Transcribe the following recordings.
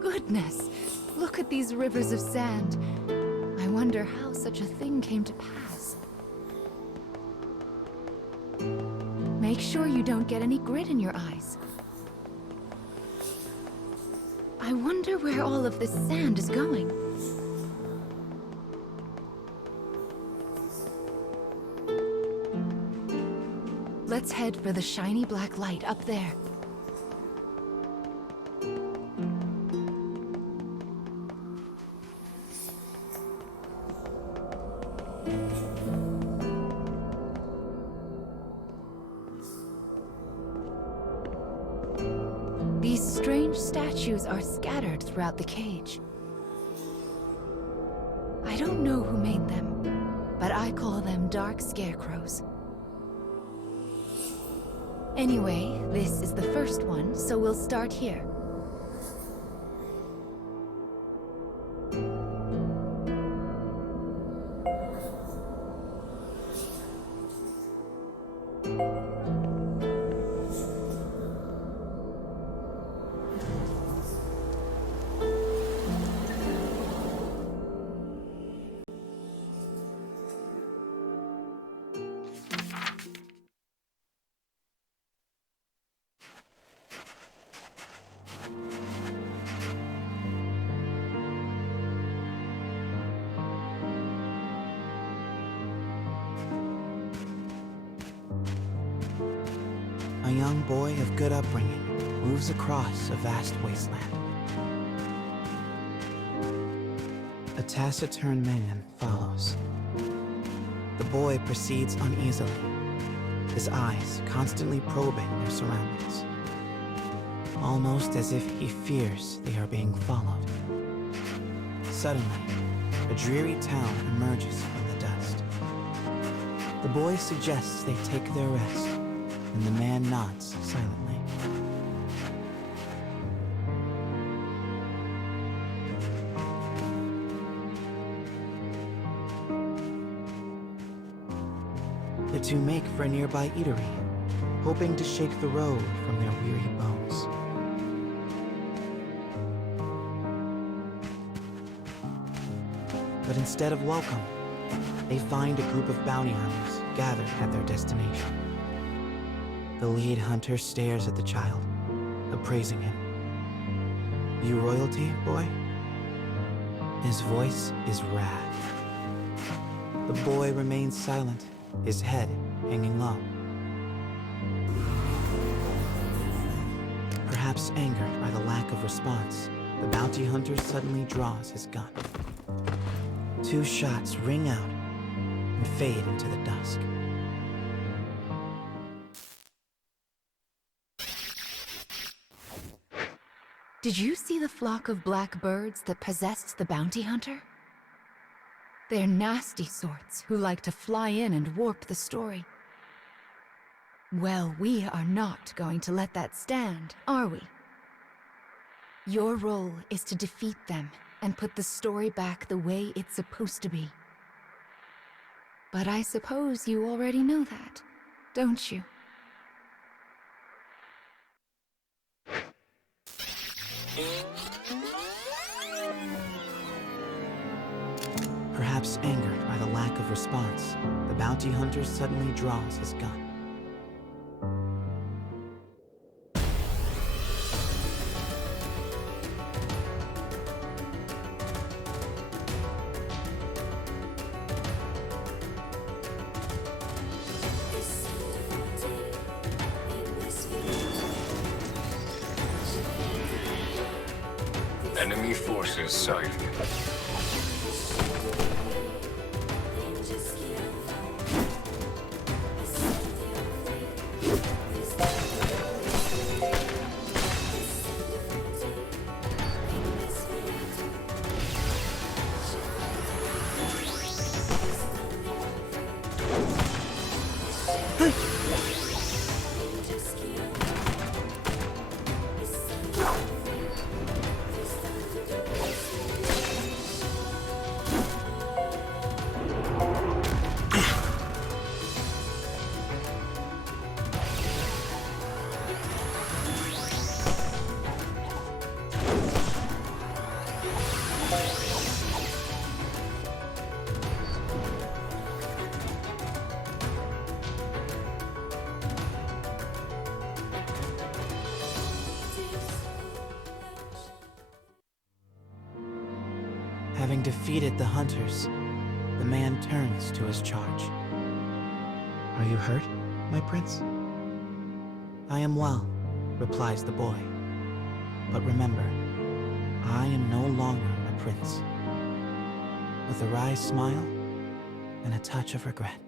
Goodness! Look at these rivers of sand. I wonder how such a thing came to pass. Make sure you don't get any grit in your eyes. I wonder where all of this sand is going. Let's head for the shiny black light up there. These strange statues are scattered throughout the cage. I don't know who made them, but I call them dark scarecrows. Anyway, this is the first one, so we'll start here. A young boy of good upbringing moves across a vast wasteland. A taciturn man follows. The boy proceeds uneasily, his eyes constantly probing their surroundings, almost as if he fears they are being followed. Suddenly, a dreary town emerges from the dust. The boy suggests they take their rest, and the man nods silently. The two make for a nearby eatery, hoping to shake the road from their weary bones. But instead of welcome, they find a group of bounty hunters gathered at their destination. The lead hunter stares at the child, appraising him. "You royalty, boy?" His voice is wrath. The boy remains silent, his head hanging low. Perhaps angered by the lack of response, the bounty hunter suddenly draws his gun. Two shots ring out and fade into the dusk. Did you see the flock of black birds that possessed the bounty hunter? They're nasty sorts who like to fly in and warp the story. Well, we are not going to let that stand, are we? Your role is to defeat them and put the story back the way it's supposed to be. But I suppose you already know that, don't you? Perhaps angered by the lack of response, the bounty hunter suddenly draws his gun. Enemy forces sighted. Having defeated the hunters, the man turns to his charge. "Are you hurt, my prince?" "I am well," replies the boy. "But remember, I am no longer a prince." With a wry smile and a touch of regret,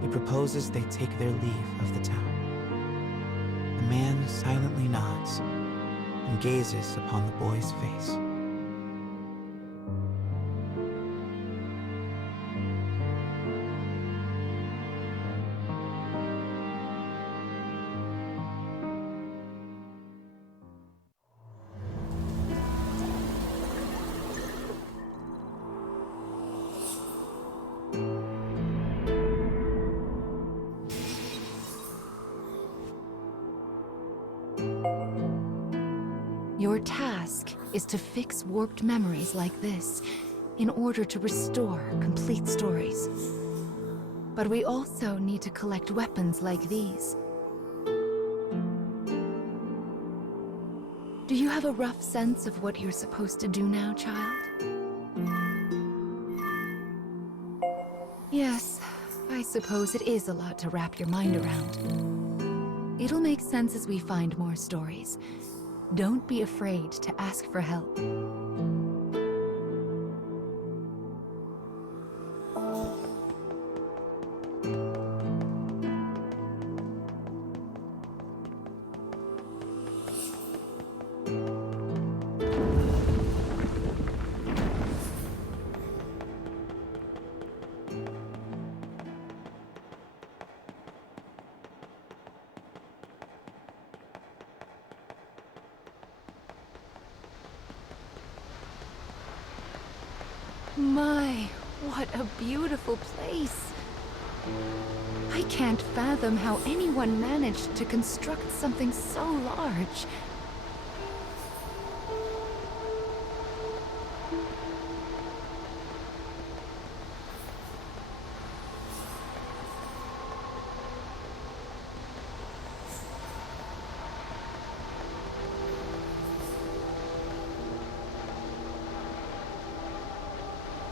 he proposes they take their leave of the town. The man silently nods and gazes upon the boy's face. Your task is to fix warped memories like this in order to restore complete stories. But we also need to collect weapons like these. Do you have a rough sense of what you're supposed to do now, child? Yes, I suppose it is a lot to wrap your mind around. It'll make sense as we find more stories. Don't be afraid to ask for help. My, what a beautiful place. I can't fathom how anyone managed to construct something so large.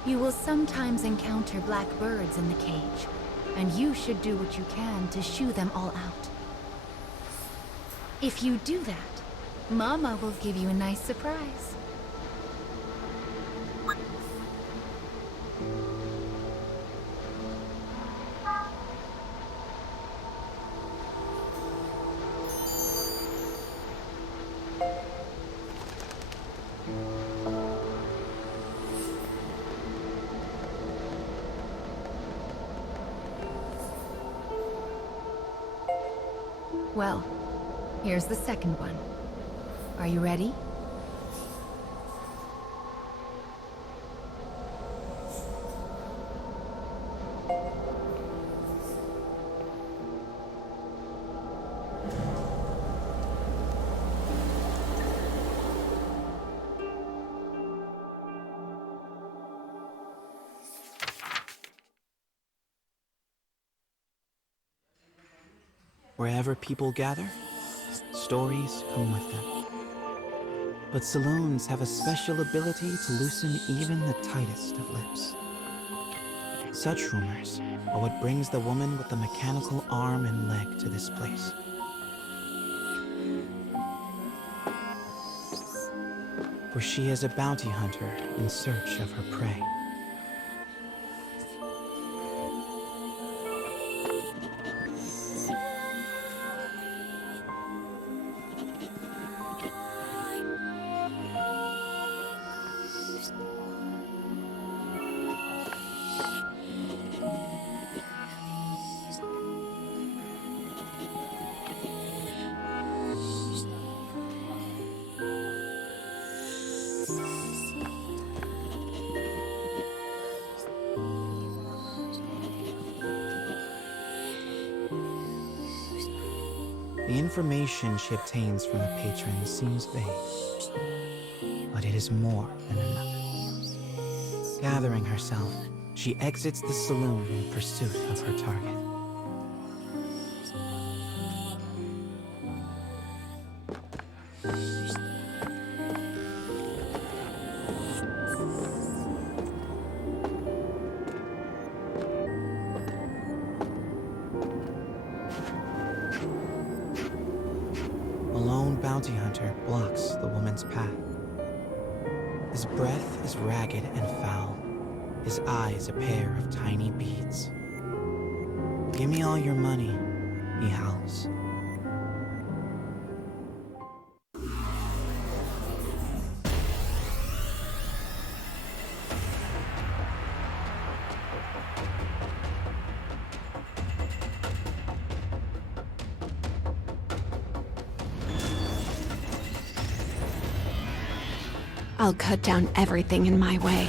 You will sometimes encounter black birds in the cage, and you should do what you can to shoo them all out. If you do that, Mama will give you a nice surprise. Well, here's the second one. Are you ready? Wherever people gather, stories come with them. But saloons have a special ability to loosen even the tightest of lips. Such rumors are what brings the woman with the mechanical arm and leg to this place. For she is a bounty hunter in search of her prey. The information she obtains from the patrons seems vague, but it is more than enough. Gathering herself, she exits the saloon in pursuit of her target. His breath is ragged and foul, his eyes a pair of tiny beads. "Give me all your money," he howls. I'll cut down everything in my way.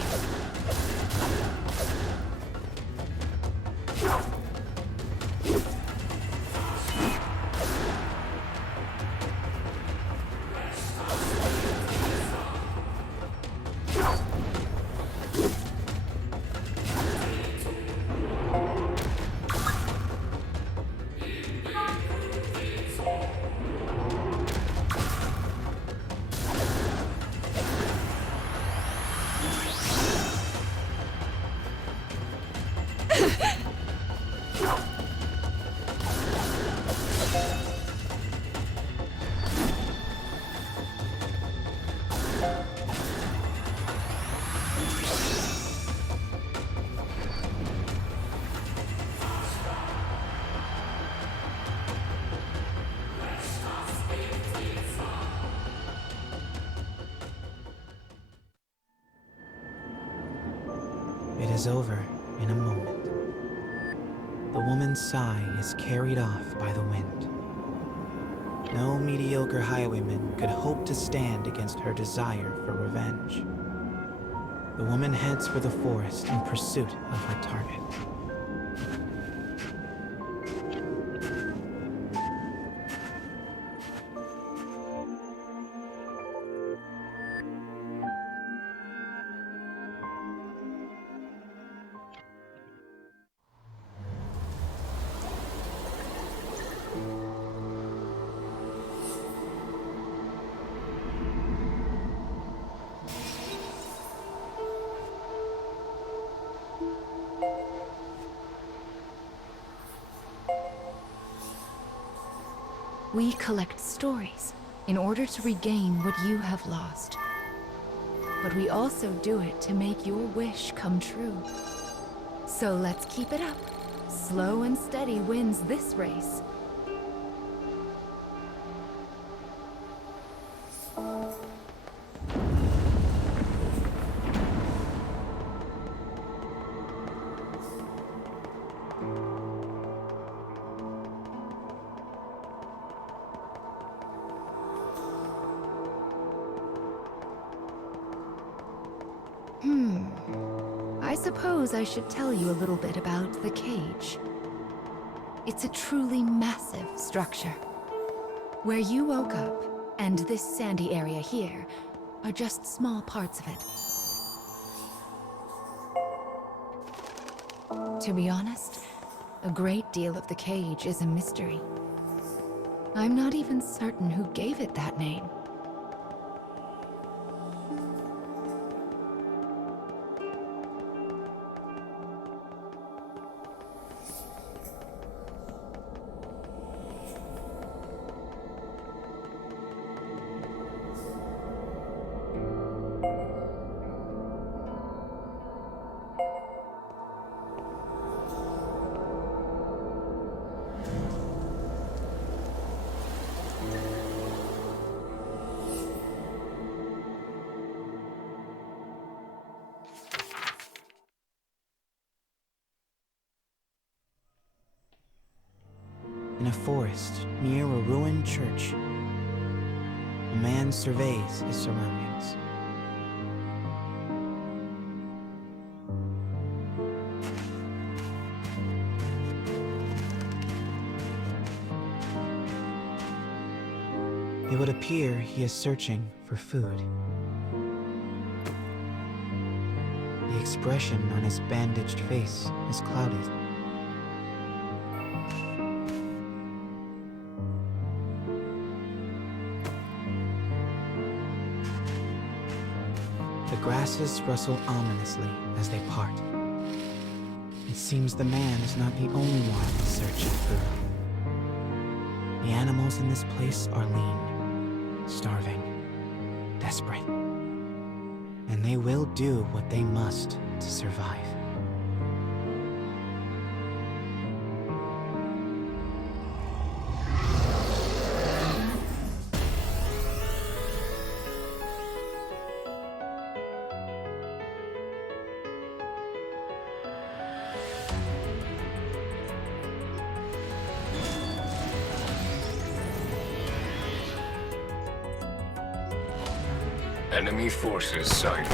It is over in a moment. The woman's sigh is carried off by the wind. No mediocre highwayman could hope to stand against her desire for revenge. The woman heads for the forest in pursuit of her target. We collect stories in order to regain what you have lost. But we also do it to make your wish come true. So let's keep it up. Slow and steady wins this race. I suppose I should tell you a little bit about the cage. It's a truly massive structure. Where you woke up, and this sandy area here, are just small parts of it. To be honest, a great deal of the cage is a mystery. I'm not even certain who gave it that name. In a forest near a ruined church, a man surveys his surroundings. It would appear he is searching for food. The expression on his bandaged face is clouded. The grasses rustle ominously as they part. It seems the man is not the only one searching food. The animals in this place are lean, starving, desperate. And they will do what they must to survive. Enemy forces sighted.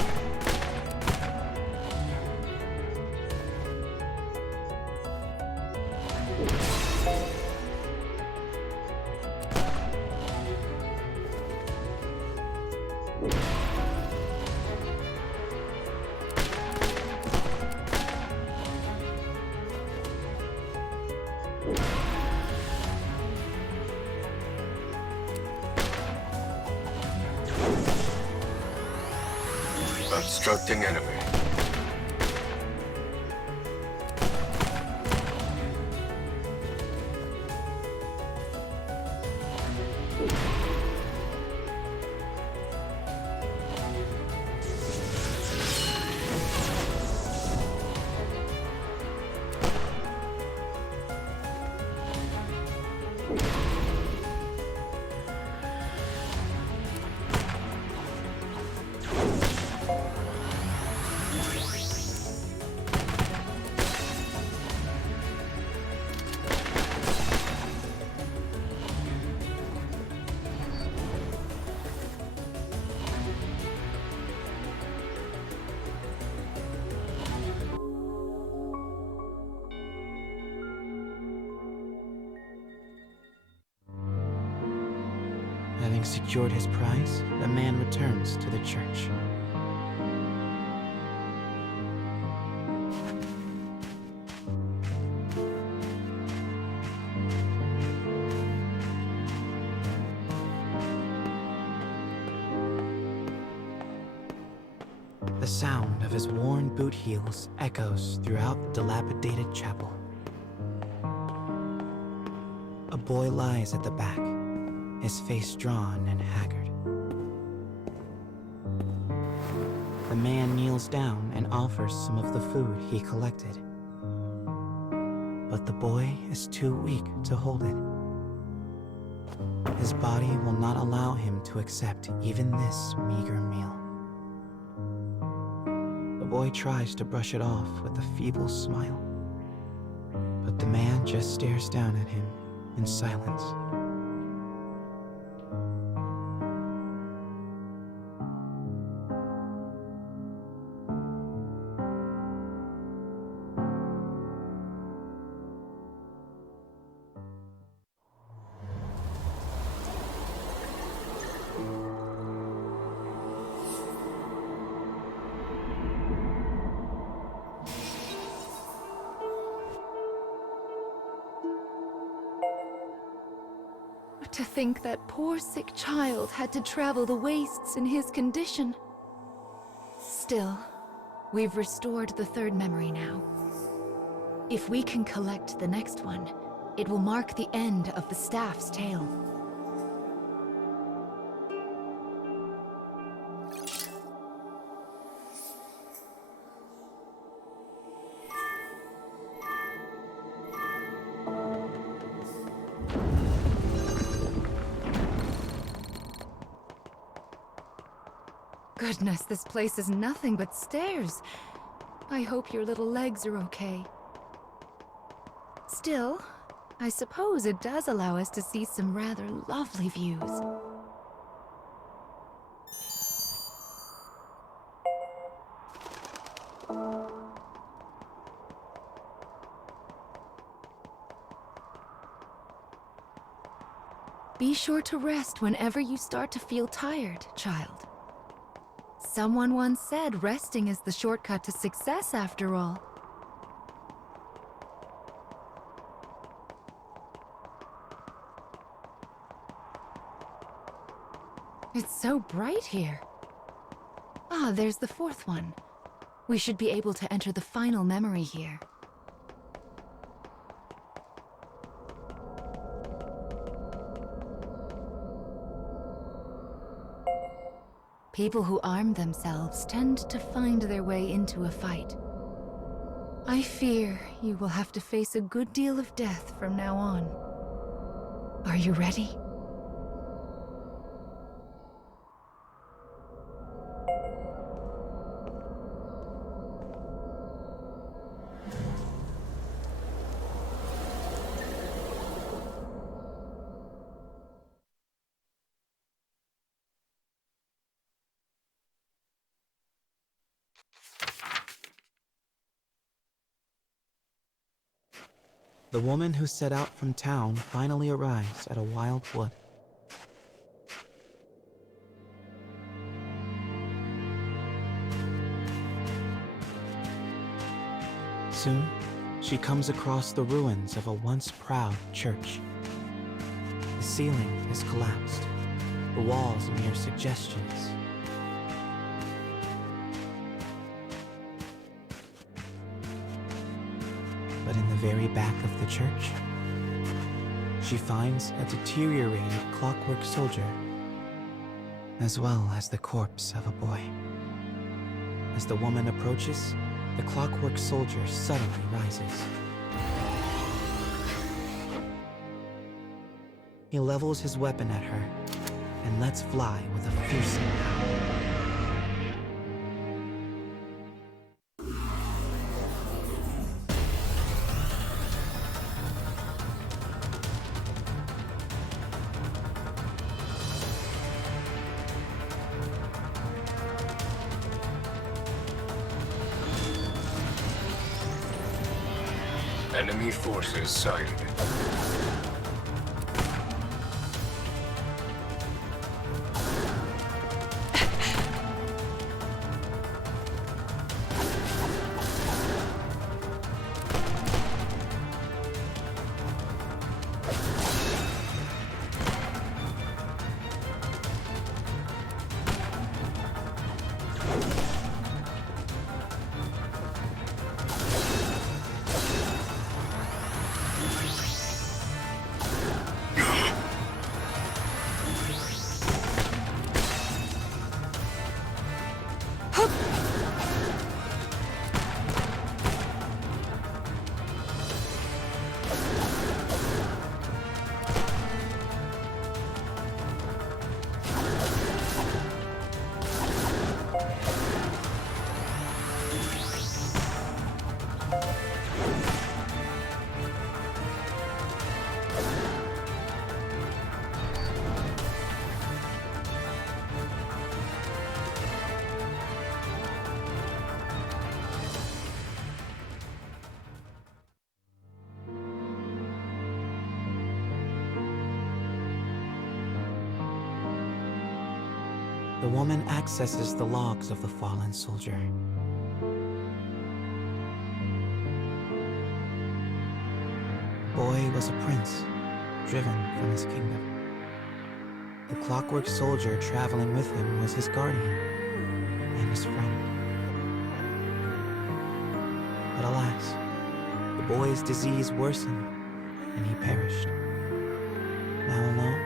Obstructing enemy. Having secured his prize, the man returns to the church. The sound of his worn boot heels echoes throughout the dilapidated chapel. A boy lies at the back, his face drawn and haggard. The man kneels down and offers some of the food he collected. But the boy is too weak to hold it. His body will not allow him to accept even this meager meal. The boy tries to brush it off with a feeble smile, but the man just stares down at him in silence. To think that poor sick child had to travel the wastes in his condition. Still, we've restored the third memory now. If we can collect the next one, it will mark the end of the staff's tale. Goodness, this place is nothing but stairs. I hope your little legs are okay. Still, I suppose it does allow us to see some rather lovely views. Be sure to rest whenever you start to feel tired, child. Someone once said resting is the shortcut to success, after all. It's so bright here. Ah, there's the fourth one. We should be able to enter the final memory here. People who arm themselves tend to find their way into a fight. I fear you will have to face a good deal of death from now on. Are you ready? The woman who set out from town finally arrives at a wild wood. Soon, she comes across the ruins of a once proud church. The ceiling has collapsed, the walls mere suggestions. But in the very back of the church, she finds a deteriorated clockwork soldier, as well as the corpse of a boy. As the woman approaches, the clockwork soldier suddenly rises. He levels his weapon at her and lets fly with a fearsome howl. Enemy forces sighted. The woman accesses the logs of the fallen soldier. Boy was a prince, driven from his kingdom. The clockwork soldier traveling with him was his guardian and his friend. But alas, the boy's disease worsened and he perished. Now alone,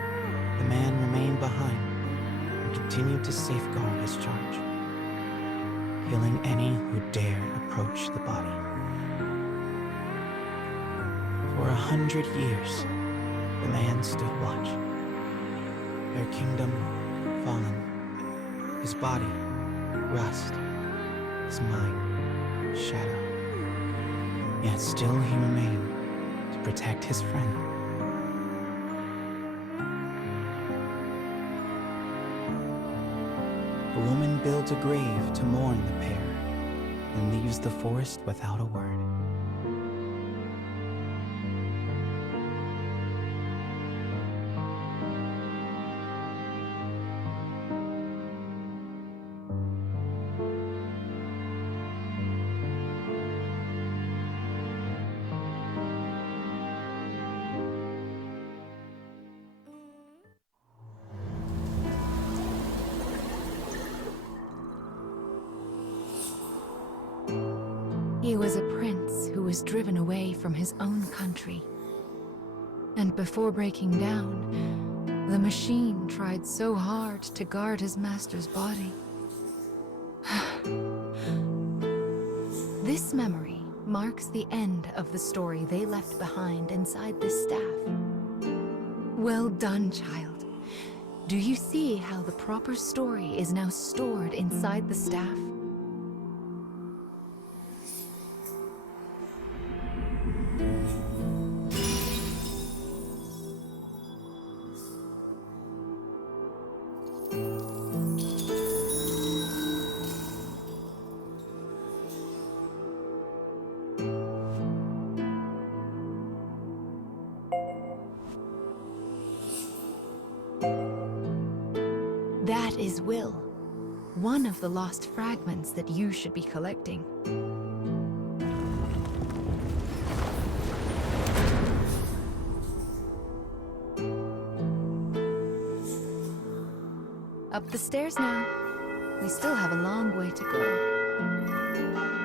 the man remained behind and continued to safeguard his charge, killing any who dared approach the body. For 100 years, the man stood watch. Their kingdom fallen, his body rust, his mind shadow. Yet still he remained to protect his friend. The woman builds a grave to mourn the pair and leaves the forest without a word. He was a prince who was driven away from his own country. And before breaking down, The machine tried so hard to guard his master's body. This memory marks the end of the story they left behind inside this staff. Well done, child. Do you see how the proper story is now stored inside the staff? That is Will, one of the lost fragments that you should be collecting. Up the stairs now. We still have a long way to go.